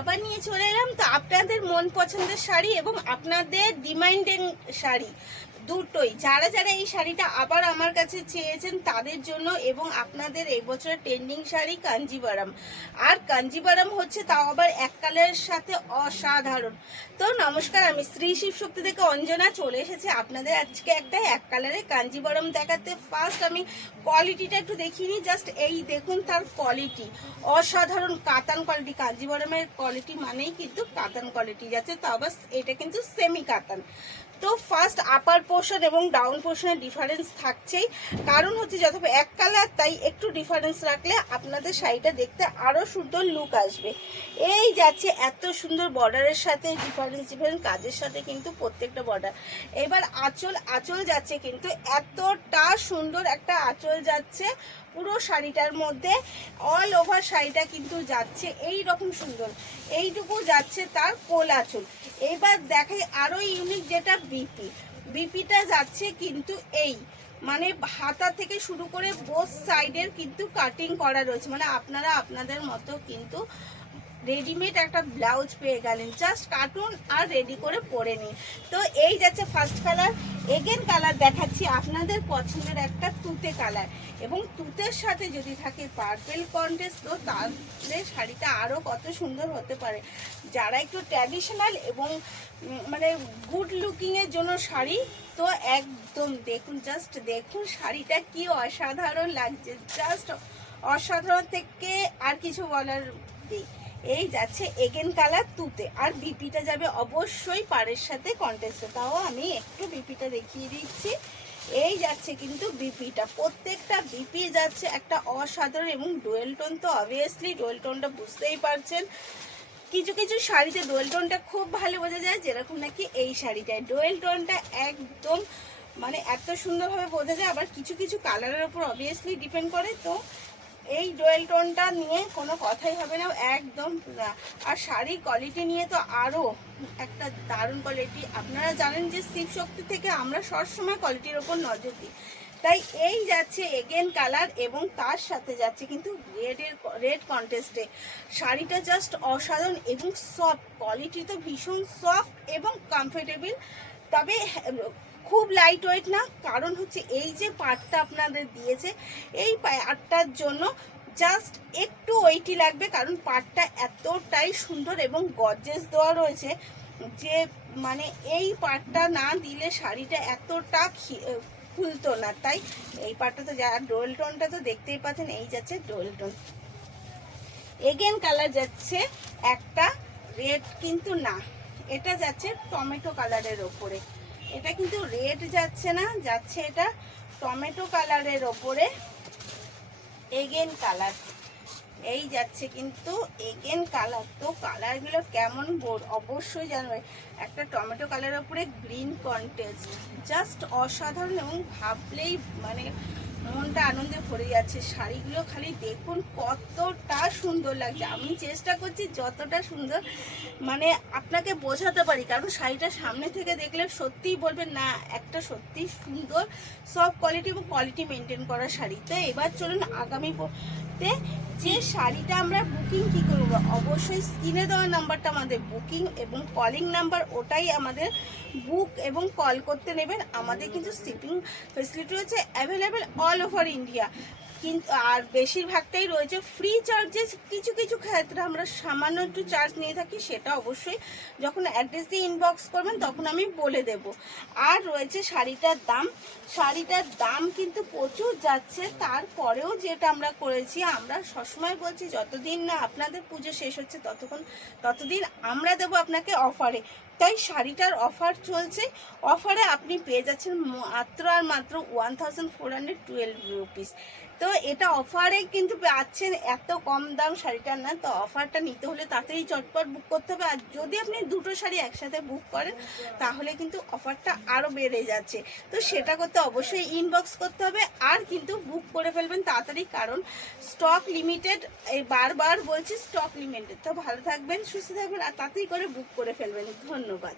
আবার নিয়ে চলে এলাম তো আপনাদের মন পছন্দের শাড়ি এবং আপনাদের ডিমান্ডিং শাড়ি দুটোই। যারা যারা এই শাড়িটা আবার আমার কাছে চেয়েছেন তাদের জন্য এবং আপনাদের এই বছর ট্রেন্ডিং শাড়ি কাঞ্জিভারাম। আর কাঞ্জিভারাম হচ্ছে তাও আবার এক কালারের সাথে অসাধারণ। তো নমস্কার, আমি শ্রী শিব শক্তি থেকে অঞ্জনা চলে এসেছি আপনাদের আজকে একটা এক কালারে কাঞ্জিভারাম দেখাতে। ফার্স্ট আমি কোয়ালিটিটা একটু দেখিয়ে নিই। জাস্ট এই দেখুন তার কোয়ালিটি, অসাধারণ কাতান কোয়ালিটি। কাঞ্জিভারামের কোয়ালিটি মানেই কিন্তু কাতান কোয়ালিটি যাচ্ছে, তাও আবার এটা কিন্তু সেমি কাতান। তো ফার্স্ট আপার পোর্শন এবং ডাউন পোর্শনের ডিফারেন্স থাকছেই, কারণ হচ্ছে যত এক কালার তাই একটু ডিফারেন্স রাখলে আপনাদের শাড়িটা দেখতে আরও সুন্দর লুক আসবে। এই যাচ্ছে এত সুন্দর বর্ডারের সাথে ডিফারেন্স কাজের সাথে কিন্তু প্রত্যেকটা বর্ডার। এবার আঁচল যাচ্ছে কিন্তু এতটা সুন্দর একটা আঁচল যাচ্ছে পুরো শাড়িটার মধ্যে। অল ওভার শাড়িটা কিন্তু যাচ্ছে এই রকম সুন্দর, এইটুকু যাচ্ছে তার কোল আঁচল। এবার দেখাই আরো ইউনিক যেটা বিপিটা যাচ্ছে কিন্তু এই মানে হাতা থেকে শুরু করে বোথ সাইডের কিন্তু কাটিং করা রয়েছে, মানে আপনারা আপনাদের মতো কিন্তু রেডিমেড একটা ব্লাউজ পেয়ে গেলেন, জাস্ট কাটুন আর রেডি করে পরে নিন। তো এই যাচ্ছে ফার্স্ট কালার। এগেন কালার দেখাচ্ছি আপনাদের পছন্দের একটা তুতে কালার, এবং তুতের সাথে যদি থাকে পার্পেল কন্ট্রাস্ট তো তাহলে শাড়িটা আরও কত সুন্দর হতে পারে। যারা একটু ট্র্যাডিশনাল এবং মানে গুড লুকিংয়ের জন্য শাড়ি, তো একদম দেখুন, জাস্ট দেখুন শাড়িটা কি অসাধারণ লাগছে, জাস্ট অসাধারণ থেকে আর কিছু বলার নেই। এই যাচ্ছে এগেন কালার তুতে, আর বিপিটা যাবে অবশ্যই পাড়ের সাথে কন্ট্রাস্টে। তাও আমি একটু বিপিটা দেখিয়ে দিচ্ছি। এই যাচ্ছে কিন্তু বিপিটা, প্রত্যেকটা বিপি যাচ্ছে একটা অসাধারণ এবং ডুয়েল টোন। তো অবভিয়াসলি ডুয়েল টোনটা বুঝতেই পারছেন, কিছু কিছু শাড়িতে ডুয়েল টোনটা খুব ভালো বোঝা যায়, যেরকম নাকি এই শাড়িটায় ডুয়েল টোনটা একদম মানে এত সুন্দরভাবে বোঝা যায়। আবার কিছু কিছু কালারের উপর অবভিয়াসলি ডিপেন্ড করে, তো এই ডুয়েল টোনটা নিয়ে কোনো কথাই হবে না একদম। আর শাড়ির কোয়ালিটি নিয়ে তো আরও একটা দারুণ কোয়ালিটি। আপনারা জানেন যে শিব শক্তি থেকে আমরা সবসময় কোয়ালিটির ওপর নজর দিই, তাই এই যাচ্ছে এগেন কালার এবং তার সাথে যাচ্ছে কিন্তু রেড কন্ট্রাস্টে। শাড়িটা জাস্ট অসাধারণ এবং সফট, কোয়ালিটি তো ভীষণ সফট এবং কমফোর্টেবল, তবে খুব লাইট ওয়েট না। কারণ হচ্ছে এই যে পাটটা আপনাদের দিয়েছে, এই পাটটার জন্য জাস্ট একটু ওয়েটি লাগবে, কারণ পাটটা এতটাই সুন্দর এবং গর্জিয়াস দেওয়া রয়েছে যে মানে এই পাটটা না দিলে শাড়িটা এতটা খুলতো না। তাই এই পাটটা তো যা ডোয়েল টোনটা তো দেখতেই পাচ্ছেন, এই যাচ্ছে ডোয়েল টোন। এগেন কালার যাচ্ছে একটা রেড, কিন্তু না, এটা যাচ্ছে টমেটো কালারের ওপরে। এটা কিন্তু রেড যাচ্ছে না, যাচ্ছে এটা টমেটো কালারের ওপরে এগেন কালার। এই যাচ্ছে কিন্তু এগেন কালার। তো কালারগুলো কেমন অবশ্যই জানবে। একটা টমেটো কালারের উপরে গ্রিন কন্ট্রাস্ট, জাস্ট অসাধারণ এবং ভাবলেই মানে মনটা আনন্দে ভরে যাচ্ছে। শাড়িগুলো খালি দেখুন কতটা সুন্দর লাগছে। আমি চেষ্টা করছি যতটা সুন্দর মানে আপনাকে বোঝাতে পারি, কারণ শাড়িটা সামনে থেকে দেখলে সত্যিই বলবেন না একটা সত্যি সুন্দর সব কোয়ালিটি এবং কোয়ালিটি মেনটেন করা শাড়ি। তো এবার চলুন আগামী যে শাড়িটা আমরা বুকিং কি করবো, অবশ্যই স্ক্রিনে দেওয়া নাম্বারটা আমাদের বুকিং এবং কলিং নাম্বার, ওটাই আমাদের বুক এবং কল করতে নেবেন। আমাদের কিন্তু শিপিং ফেসিলিটি হচ্ছে অ্যাভেলেবেল অল ওভার ইন্ডিয়া, কিন্তু আর বেশিরভাগটাই রয়েছে ফ্রি চার্জেস। কিছু কিছু ক্ষেত্রে আমরা সামান্য একটু চার্জ নিয়ে থাকি, সেটা অবশ্যই যখন অ্যাড্রেস দিয়ে ইনবক্স করবেন তখন আমি বলে দেব। আর রয়েছে শাড়িটার দাম কিন্তু প্রচুর যাচ্ছে। তারপরেও যেটা আমরা করেছি, আমরা সবসময় বলছি যতদিন না আপনাদের পুজো শেষ হচ্ছে ততদিন আমরা দেবো আপনাকে অফারে। তাই শাড়িটার অফার চলছে, অফারে আপনি পেয়ে যাচ্ছেন মাত্র আর মাত্র 1412 রুপিস। তো এটা অফারে কিন্তু পাচ্ছেন, এত কম দাম শাড়িটার না। তো অফারটা নিতে হলে তাড়াতাড়ি চটপট বুক করতে হবে। আর যদি আপনি দুটো শাড়ি একসাথে বুক করেন তাহলে কিন্তু অফারটা আরও বেড়ে যাচ্ছে। তো সেটা করতে অবশ্যই ইনবক্স করতে হবে, আর কিন্তু বুক করে ফেলবেন তাড়াতাড়ি, কারণ স্টক লিমিটেড। এই বারবার বলছি স্টক লিমিটেড। তো ভালো থাকবেন, সুস্থ থাকবেন, আর তাড়াতাড়ি করে বুক করে ফেলবেন। ধন্যবাদ।